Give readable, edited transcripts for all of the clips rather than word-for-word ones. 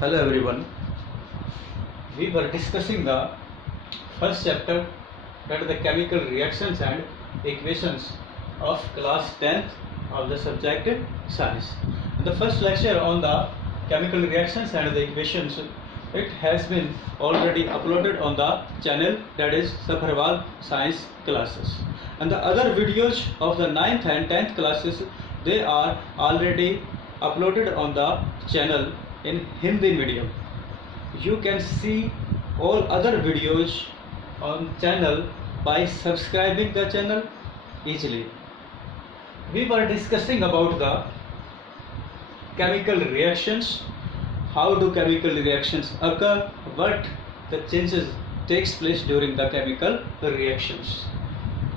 Hello everyone. We were discussing the first chapter, that is the chemical reactions and equations of class 10th of the subject science. The first lecture on the chemical reactions and the equations, it has been already uploaded on the channel, that is Sabharwal Science classes. And the other videos of the 9th and 10th classes, they are already uploaded on the channel in Hindi medium. You can see all other videos on channel by subscribing the channel easily. We were discussing about the chemical reactions, how do chemical reactions occur, what the changes takes place during the chemical reactions.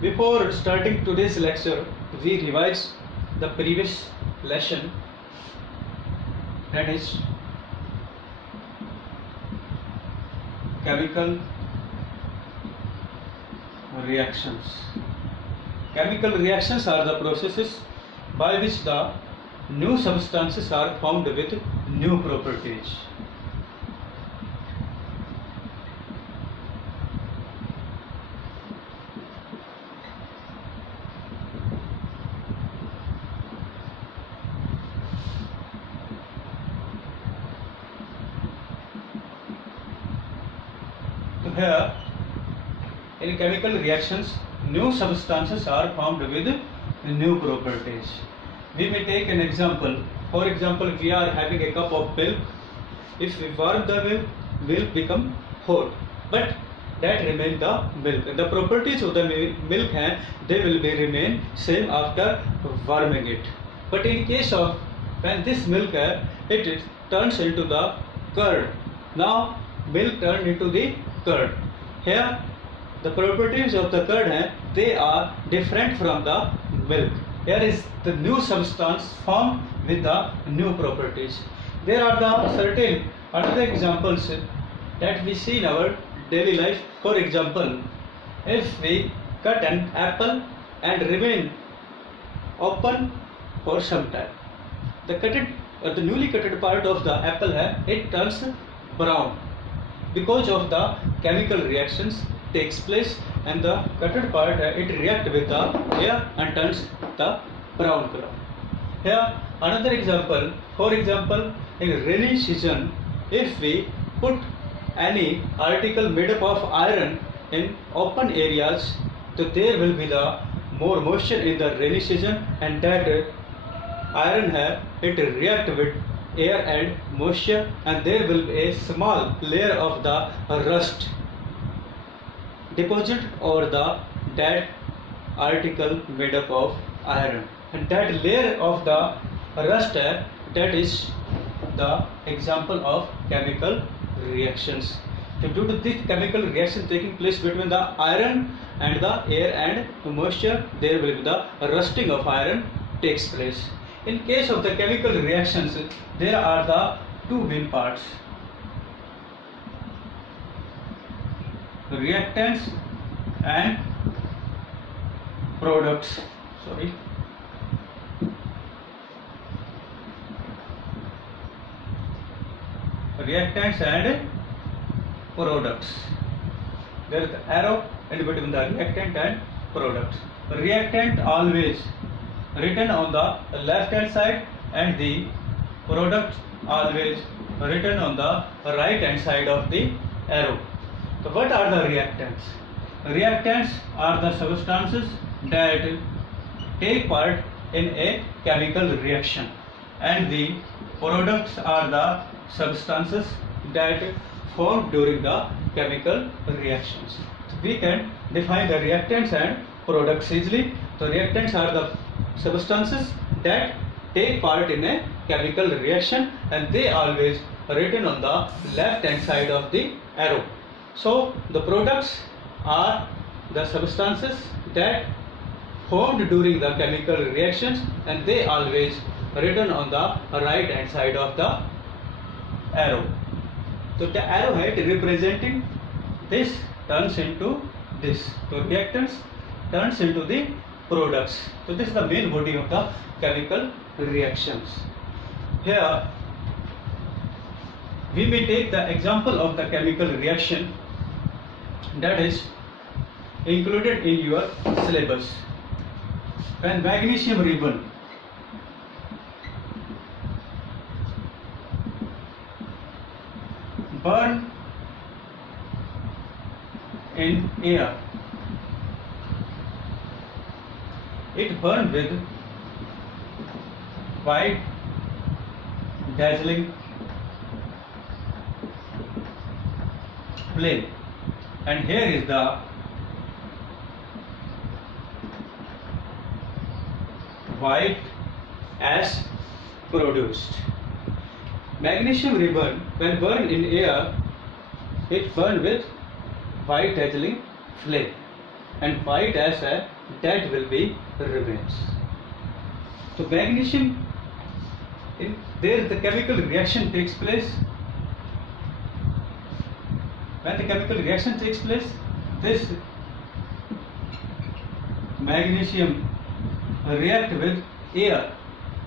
Before starting today's lecture, we revise the previous lesson, that is chemical reactions. Chemical reactions are the processes by which the new substances are formed with new properties. Here, in chemical reactions, new substances are formed with new properties. We may take an example. For example, we are having a cup of milk. If we warm the milk, milk become hot, but that remain the milk. The properties of the milk they will be remain same after warming it. But in case of when this milk it turns into the curd. Now milk turned into the curd. Here the properties of the curd they are different from the milk. Here is the new substance formed with the new properties. There are the certain other examples that we see in our daily life. For example, if we cut an apple and remain open for some time, the newly cutted part of the apple it turns brown because of the chemical reactions takes place, and the cutted part it react with the air and turns the brown color. Here another example, for example, in rainy season, if we put any article made up of iron in open areas, so there will be the more moisture in the rainy season, and that iron it react with air and moisture, and there will be a small layer of the rust deposit over the that article made up of iron, and that layer of the rust that is the example of chemical reactions. So due to this chemical reaction taking place between the iron and the air and moisture, there will be the rusting of iron takes place. In case of the chemical reactions, there are the two main parts: reactants and products. Reactants and products. There is an arrow in between the reactant and products. Reactant always written on the left hand side, and the product always written on the right hand side of the arrow. So what are the reactants? Reactants are the substances that take part in a chemical reaction, and the products are the substances that form during the chemical reactions. So we can define the reactants and products easily. So reactants are the substances that take part in a chemical reaction, and they always written on the left hand side of the arrow. So the products are the substances that formed during the chemical reactions, and they always written on the right hand side of the arrow. So the arrowhead representing this turns into this. So reactants turns into the products. So this is the main body of the chemical reactions. Here we may take the example of the chemical reaction that is included in your syllabus. When magnesium ribbon burn in air, it burns with white dazzling flame, and here is the white ash produced. Magnesium ribbon, when burned in air, it burns with white dazzling flame, and white ash that will be remains. So magnesium, there the chemical reaction takes place. When the chemical reaction takes place, this magnesium react with air,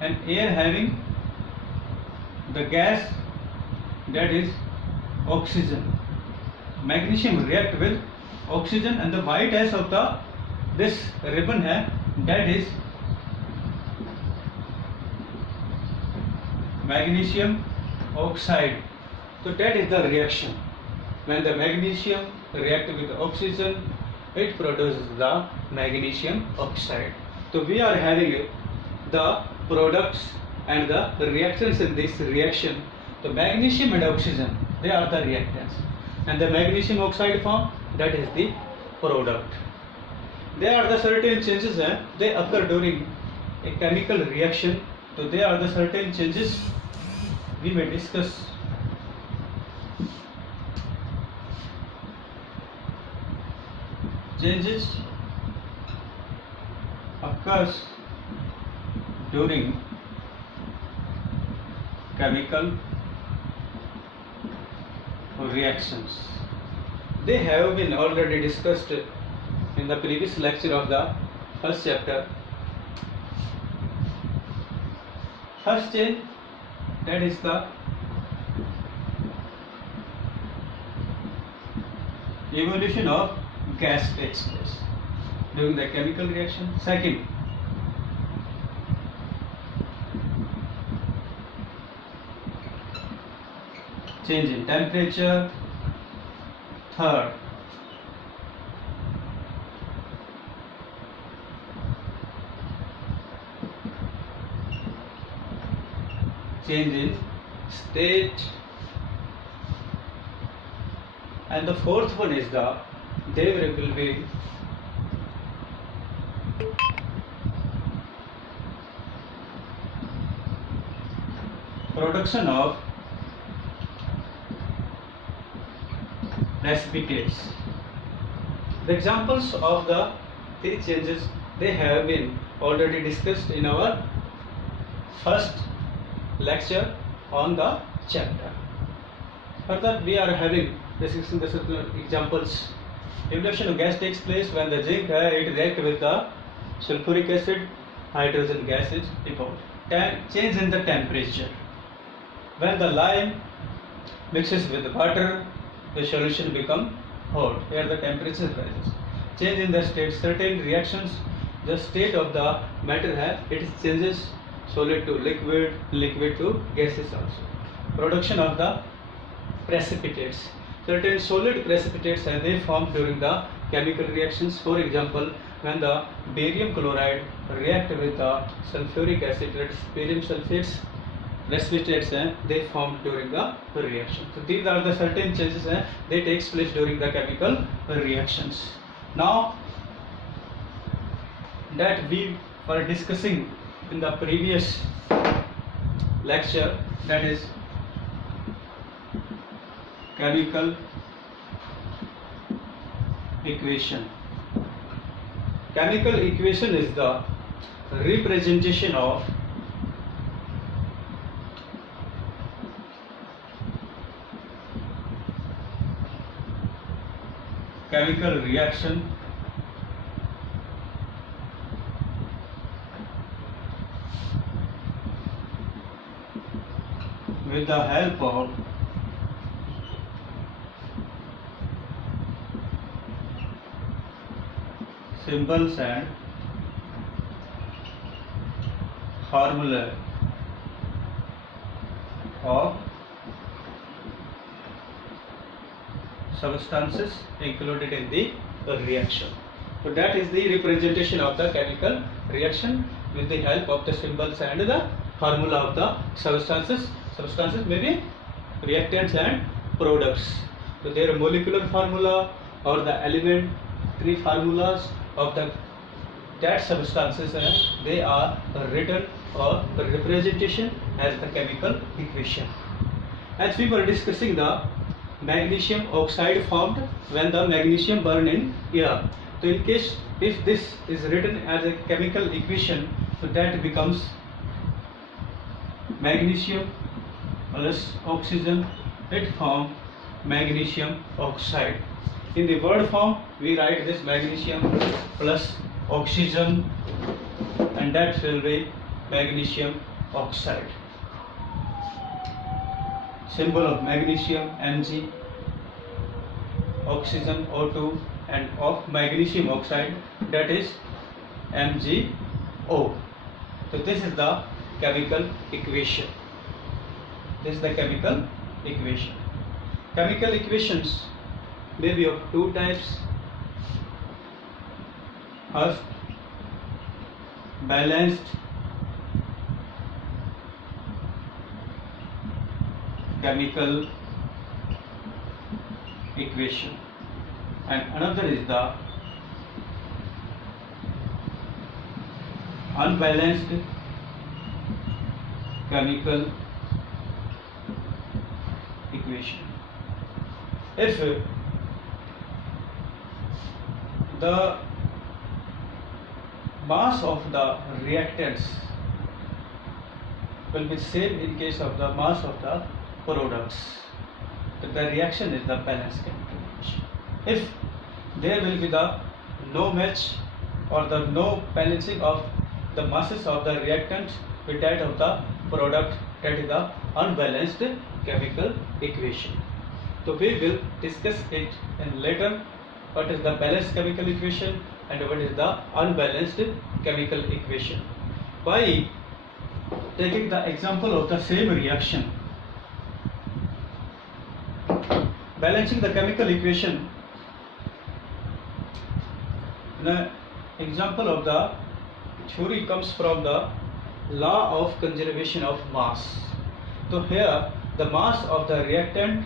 and air having the gas that is oxygen. Magnesium react with oxygen, and the white ash of the this ribbon है that is magnesium oxide. So that is the reaction. When the magnesium react with oxygen, it produces the magnesium oxide. So we are having the products and the reactions in this reaction. The magnesium and oxygen, they are the reactants, and the magnesium oxide form, that is the product. There are the certain changes they occur during a chemical reaction. So there are the certain changes we may discuss. Changes occurs during chemical reactions. They have been already discussed in the previous lecture of the first chapter. First change, that is the evolution of gas takes place during the chemical reaction. Second, change in temperature. Third, change in state, and the fourth one is there will be production of precipitates. The examples of the three changes, they have been already discussed in our first lecture on the chapter. Further, we are having discussing the certain examples. Evolution of gas takes place when the zinc it reacts with the sulfuric acid, hydrogen gas is evolved. Change in the temperature. When the lime mixes with the water, the solution becomes hot. Here the temperature rises. Change in the state. Certain reactions, the state of the matter it changes solid to liquid, liquid to gases also. Production of the precipitates. Certain solid precipitates they form during the chemical reactions. For example, when the barium chloride react with the sulfuric acid, that is barium sulfates, precipitates they form during the reaction. So these are the certain changes they takes place during the chemical reactions. Now that we were discussing in the previous lecture, that is chemical equation. Chemical equation is the representation of chemical reaction with the help of symbols and formula of substances included in the reaction. So that is the representation of the chemical reaction with the help of the symbols and the formula of the substances. Substances may be reactants and products. So their molecular formula or the elementary formulas of that substances, they are written or representation as the chemical equation. As we were discussing, the magnesium oxide formed when the magnesium burned in air. So in case if this is written as a chemical equation, so that becomes magnesium plus oxygen, it forms magnesium oxide. In the word form, we write this magnesium plus oxygen, and that will be magnesium oxide. Symbol of magnesium Mg, oxygen O2, and of magnesium oxide, that is MgO. So this is the chemical equation. This is the chemical equation. Chemical equations may be of two types. First, balanced chemical equation, and another is the unbalanced chemical equation. If the mass of the reactants will be same in case of the mass of the products, the reaction is the balanced chemical reaction. If there will be the no match or the no balancing of the masses of the reactant with that of the product, that is the unbalanced chemical equation. So we will discuss it in later, what is the balanced chemical equation and what is the unbalanced chemical equation. By taking the example of the same reaction, balancing the chemical equation, the example of the theory comes from the law of conservation of mass. So here the mass of the reactant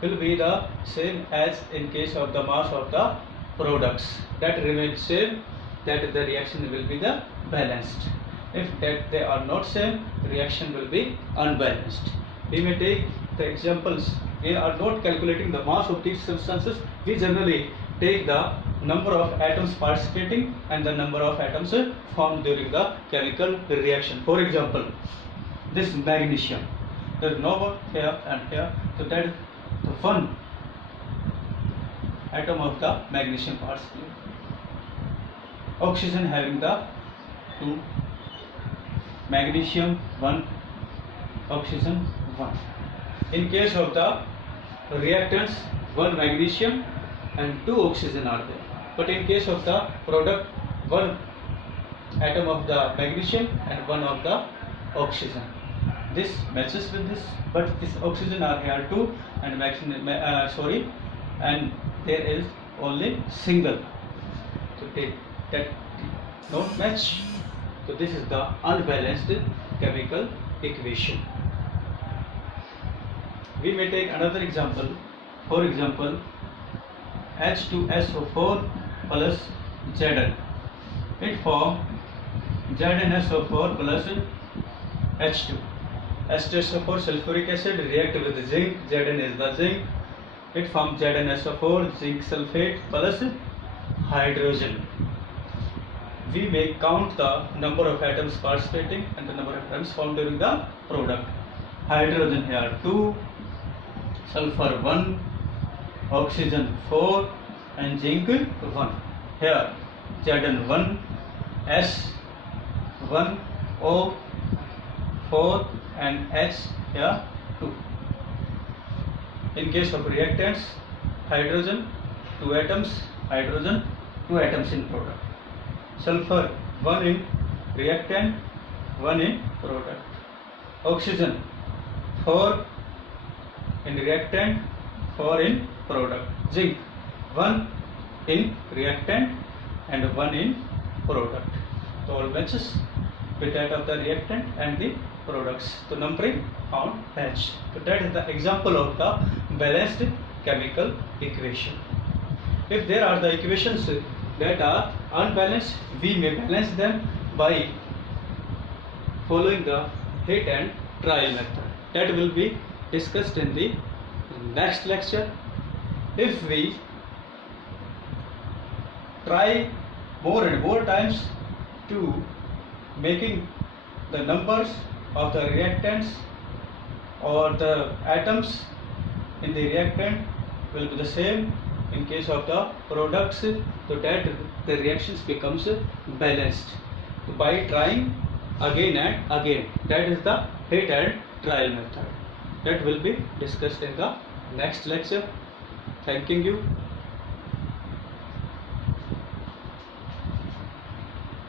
will be the same as in case of the mass of the products. That remains same, that the reaction will be the balanced. If that they are not same, reaction will be unbalanced. We may take the examples. We are not calculating the mass of these substances. We generally take the number of atoms participating and the number of atoms formed during the chemical reaction. For example, this magnesium, there is no one here and here, so that is the one atom of the magnesium participating. Oxygen having the 2, magnesium 1, oxygen 1. In case of the reactants, 1 magnesium and 2 oxygen are there. But in case of the product, 1 atom of the magnesium and 1 of the oxygen. This matches with this, but this oxygen are here 2 and and there is only single. So take that don't match. So this is the unbalanced chemical equation. We may take another example. For example, H2SO4 plus Zn. It forms ZnSO4 plus H2. H2SO4 sulfuric acid react with zinc. Zn is the zinc. It forms ZnSO4 zinc sulfate plus hydrogen. We may count the number of atoms participating and the number of atoms formed during the product. Hydrogen here 2, sulfur 1, oxygen 4 and zinc 1. Here Zn 1, S 1, O 4 and H here 2. In case of reactants, hydrogen 2 atoms, hydrogen two atoms in product. Sulfur, one in reactant, one in product. Oxygen, 4 in reactant, 4 in product. Zinc, 1 in reactant and 1 in product. So all matches with that of the reactant and the products. So numbering found match. So that is the example of the balanced chemical equation. If there are the equations that are unbalanced, we may balance them by following the hit and trial method. That will be discussed in the next lecture. If we try more and more times to making the numbers of the reactants or the atoms in the reactant will be the same in case of the products, so that the reactions becomes balanced by trying again and again. That is the hit and trial method. That will be discussed in the next lecture. Thanking you.